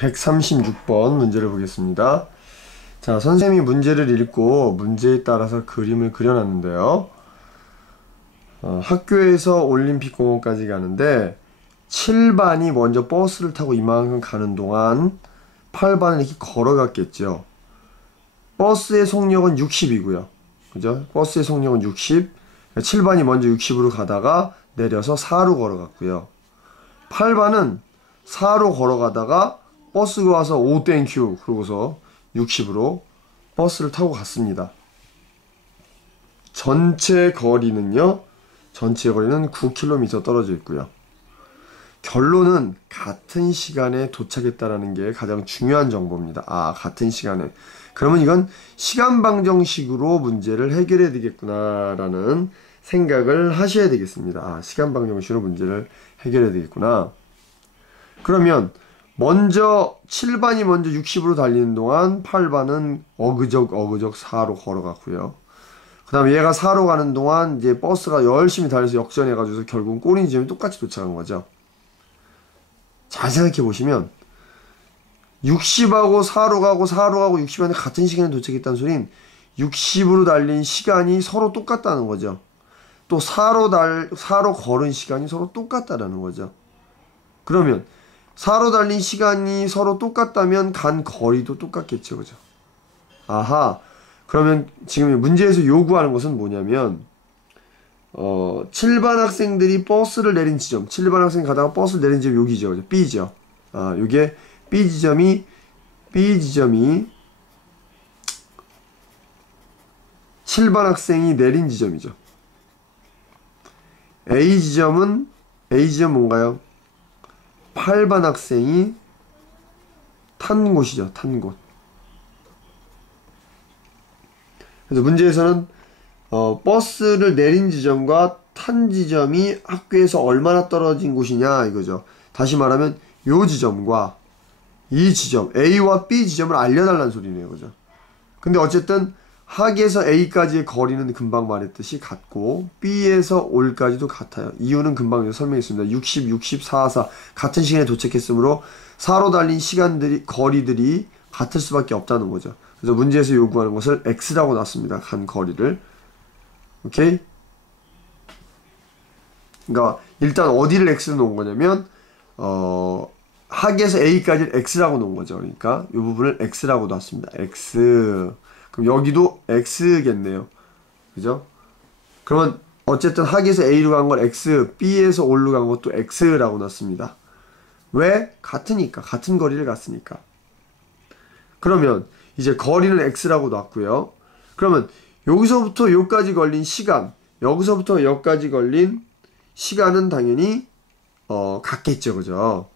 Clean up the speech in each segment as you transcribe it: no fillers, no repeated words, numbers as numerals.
136번 문제를 보겠습니다. 자, 선생님이 문제를 읽고 문제에 따라서 그림을 그려놨는데요. 학교에서 올림픽 공원까지 가는데 7반이 먼저 버스를 타고 이만큼 가는 동안 8반은 이렇게 걸어갔겠죠. 버스의 속력은 60이고요. 그죠? 버스의 속력은 60. 7반이 먼저 60으로 가다가 내려서 4로 걸어갔고요. 8반은 4로 걸어가다가 버스가 와서 오 땡큐 그러고서 60으로 버스를 타고 갔습니다. 전체 거리는요, 전체 거리는 9km 떨어져 있고요. 결론은 같은 시간에 도착했다라는 게 가장 중요한 정보입니다. 같은 시간에. 그러면 이건 시간 방정식으로 문제를 해결해야 되겠구나라는 생각을 하셔야 되겠습니다. 시간 방정식으로 문제를 해결해야 되겠구나. 그러면 먼저 7반이 먼저 60으로 달리는 동안 8반은 어그적 4로 걸어갔고요. 그 다음에 얘가 4로 가는 동안 이제 버스가 열심히 달려서 역전해가지고 결국은 꼬린 지점에 똑같이 도착한 거죠. 잘 생각해 보시면 60하고 4로 가고 60한테 같은 시간에 도착했다는 소린 60으로 달린 시간이 서로 똑같다는 거죠. 또 4로 걸은 시간이 서로 똑같다라는 거죠. 그러면 4로 달린 시간이 서로 똑같다면 간 거리도 똑같겠죠. 그죠? 그러면 지금 문제에서 요구하는 것은 뭐냐면 7반 학생들이 버스를 내린 지점, 7반 학생이 가다가 버스를 내린 지점 여기죠. 그죠? B죠. 요게 B지점이 7반 학생이 내린 지점이죠. A지점 뭔가요? 8반 학생이 탄 곳이죠. 탄 곳. 그래서 문제에서는 버스를 내린 지점과 탄 지점이 학교에서 얼마나 떨어진 곳이냐 이거죠. 다시 말하면 요 지점과 이 지점 A와 B 지점을 알려달라는 소리네요. 그죠? 근데 어쨌든 학에서 A까지의 거리는 금방 말했듯이 같고 B에서 올까지도 같아요. 이유는 금방 설명했습니다. 60, 4 같은 시간에 도착했으므로 4로 달린 거리들이 같을 수밖에 없다는 거죠. 그래서 문제에서 요구하는 것을 X라고 놨습니다. 간 거리를. 오케이? 그러니까 일단 어디를 X로 놓은 거냐면 학에서 A까지를 X라고 놓은 거죠. 그러니까 이 부분을 X라고 놨습니다. X. 그럼 여기도 X겠네요. 그죠? 그러면 어쨌든 학에서 A로 간 건 X, B에서 올로 간 것도 X라고 놨습니다. 왜? 같으니까. 같은 거리를 갔으니까. 그러면 이제 거리는 X라고 놨고요. 그러면 여기서부터 여기까지 걸린 시간, 여기서부터 여기까지 걸린 시간은 당연히 같겠죠. 그죠?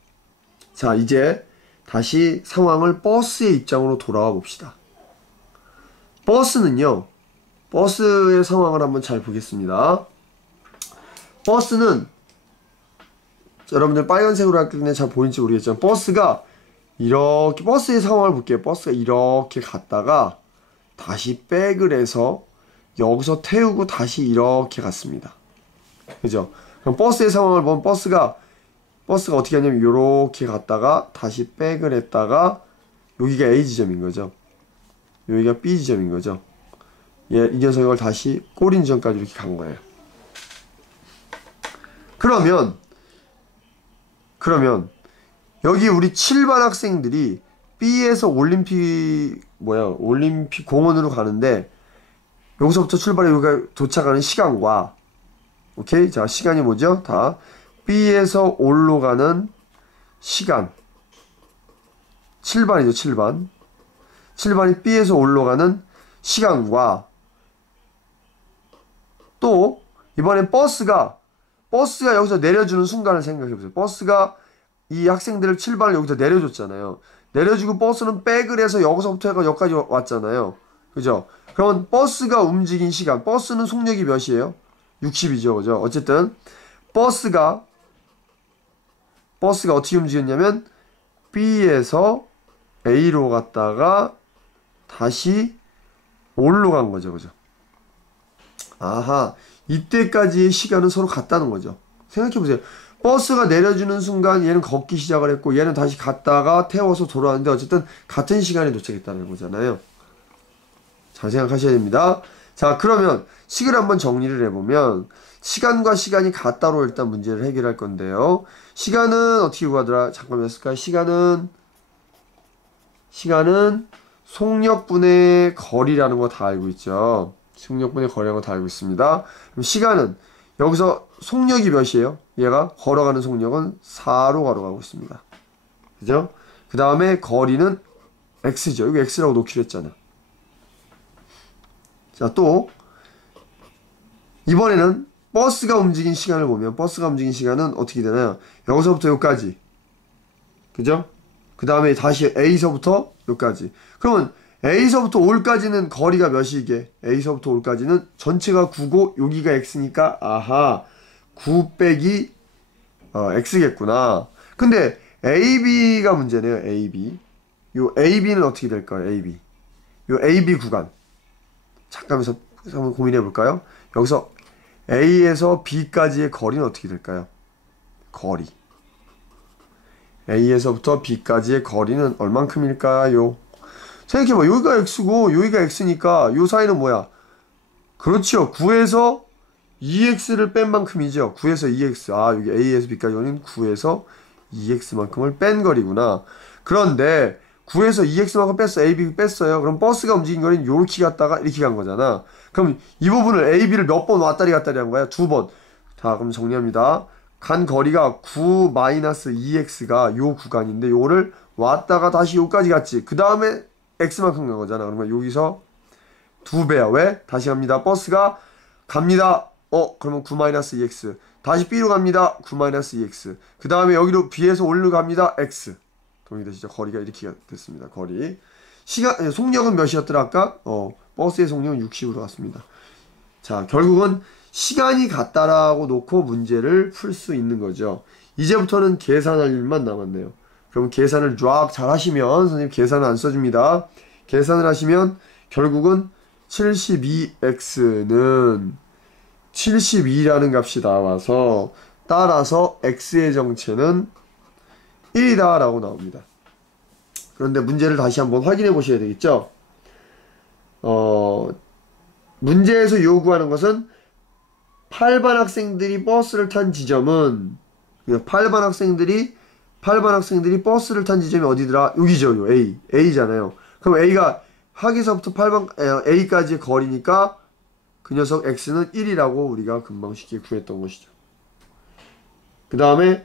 자, 이제 다시 상황을 버스의 입장으로 돌아와 봅시다. 버스는요, 버스의 상황을 한번 잘 보겠습니다. 버스는 여러분들 빨간색으로 할 때는 잘 보이는지 모르겠지만 버스가 이렇게 버스의 상황을 볼게요. 버스가 이렇게 갔다가 다시 백을 해서 여기서 태우고 다시 이렇게 갔습니다. 그죠? 그럼 버스의 상황을 보면 버스가 어떻게 하냐면 이렇게 갔다가 다시 백을 했다가 여기가 A 지점인 거죠. 여기가 B 지점인 거죠. 이 녀석이 이걸 다시 꼬린 지점까지 이렇게 간 거예요. 그러면 여기 우리 7반 학생들이 B에서 올림픽 공원으로 가는데 여기서부터 출발해 여기가 도착하는 시간과 오케이? 자, 시간이 뭐죠? 다 B에서 올로 가는 시간 7반이죠. 7반 7반이 B에서 올라가는 시간과 또 이번엔 버스가 여기서 내려주는 순간을 생각해보세요. 버스가 이 학생들을 7반을 여기서 내려줬잖아요. 내려주고 버스는 백을 해서 여기서부터 해서 여기까지 왔잖아요. 그죠? 그러면 버스가 움직인 시간, 버스는 속력이 몇이에요? 60이죠. 그죠? 어쨌든 버스가 어떻게 움직였냐면 B에서 A로 갔다가 다시 올로 간 거죠. 그죠? 이때까지의 시간은 서로 같다는 거죠. 생각해보세요. 버스가 내려주는 순간 얘는 걷기 시작을 했고 얘는 다시 갔다가 태워서 돌아왔는데 어쨌든 같은 시간에 도착했다는 거잖아요. 잘 생각하셔야 됩니다. 자, 그러면 식을 한번 정리를 해보면 시간과 시간이 같다로 일단 문제를 해결할 건데요. 시간은 어떻게 구하더라? 잠깐만 했을까요? 시간은 속력분의 거리라는 거 다 알고 있죠. 속력분의 거리라는 거 다 알고 있습니다. 그럼 시간은 여기서 속력이 몇이에요? 얘가 걸어가는 속력은 4로 걸어가고 있습니다. 그죠? 그 다음에 거리는 x죠. 이거 x라고 놓기로 했잖아. 자, 또 이번에는 버스가 움직인 시간을 보면 버스가 움직인 시간은 어떻게 되나요? 여기서부터 여기까지. 그죠? 그 다음에 다시 A서부터 여기까지. 그러면 A서부터 올까지는 거리가 몇이게? A서부터 올까지는 전체가 9고 여기가 X니까 아하 9 빼기 X겠구나. 근데 AB가 문제네요. AB. 요 AB는 어떻게 될까요? AB. 요 AB 구간. 잠깐만 한번 고민해 볼까요? 여기서 A에서 B까지의 거리는 어떻게 될까요? 거리. A에서부터 B까지의 거리는 얼만큼일까요? 생각해봐. 여기가 X고 여기가 X니까 요 사이는 뭐야? 그렇죠. 9에서 2X를 뺀 만큼이죠. 9에서 2X. 아, 여기 A에서 B까지 오는 9에서 2X만큼을 뺀 거리구나. 그런데 9에서 2X만큼 뺐어. AB 뺐어요. 그럼 버스가 움직인 거리는 요렇게 갔다가 이렇게 간 거잖아. 그럼 이 부분을 AB를 몇 번 왔다리 갔다리 한 거야? 2번. 자, 그럼 정리합니다. 간 거리가 9-2X가 요 구간인데 요를 왔다가 다시 요까지 갔지. 그 다음에 X만큼 간 거잖아. 그러면 여기서 2배야. 왜? 다시 갑니다. 버스가 갑니다. 그러면 9-2X. 다시 B로 갑니다. 9-2X. 그 다음에 여기로 B에서 올라갑니다. X. 동의되시죠? 거리가 이렇게 됐습니다. 거리. 속력은 몇이었더라 아까? 버스의 속력은 60으로 갔습니다. 자, 결국은 시간이 같다라고 놓고 문제를 풀 수 있는 거죠. 이제부터는 계산할 일만 남았네요. 그럼 계산을 쫙 잘 하시면 선생님 계산을 안 써줍니다. 계산을 하시면 결국은 72x는 72라는 값이 나와서 따라서 x의 정체는 1이다 라고 나옵니다. 그런데 문제를 다시 한번 확인해 보셔야 되겠죠. 문제에서 요구하는 것은 8반 학생들이 버스를 탄 지점은 8반 학생들이 버스를 탄 지점이 어디더라? 여기죠. 요 A잖아요. 그럼 A가 학에서부터 8반 A까지의 거리니까 그 녀석 X는 1이라고 우리가 금방 쉽게 구했던 것이죠. 그 다음에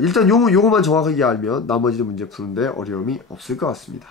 일단 요거만 정확하게 알면 나머지 문제 푸는데 어려움이 없을 것 같습니다.